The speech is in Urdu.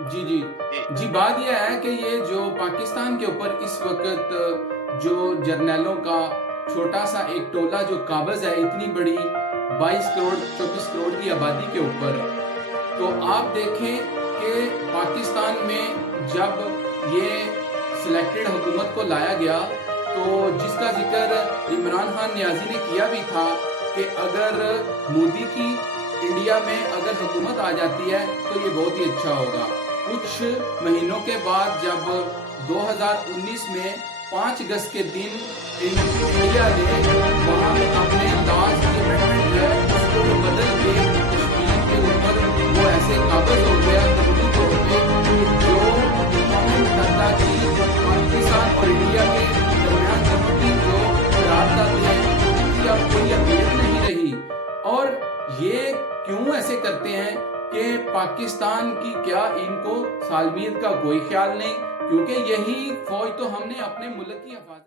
جی جی جی جی، بات یہ ہے کہ یہ جو پاکستان کے اوپر اس وقت جو جرنیلوں کا چھوٹا سا ایک ٹولہ جو قابض ہے اتنی بڑی 22 کروڑ 24 کروڑ کی آبادی کے اوپر، تو آپ دیکھیں کہ پاکستان میں جب یہ سلیکٹڈ حکومت کو لایا گیا تو جس کا ذکر عمران خان نیازی نے کیا بھی تھا کہ اگر مودی کی انڈیا میں اگر حکومت آ جاتی ہے تو یہ بہت ہی اچھا ہوگا۔ کچھ مہینوں کے بعد جب 2019 میں 5 اگست کے دن انڈیا نے وہاں اپنے لاز کی امینڈمنٹ جو ہے اس کو بدل کے کشمیر کے اوپر وہ ایسے قابض ہو گیا قانونی طور پہ کہ جو گورنمنٹ کرتا کہ پاکستان اور انڈیا کے درمیان کی جو قرارداد ہے اس کی اب کوئی اہمیت نہیں رہی۔ اور یہ کیوں ایسے کرتے ہیں کہ پاکستان کی کیا ان کو سالمیت کا کوئی خیال نہیں، کیونکہ یہی فوج تو ہم نے اپنے ملک کی حفاظت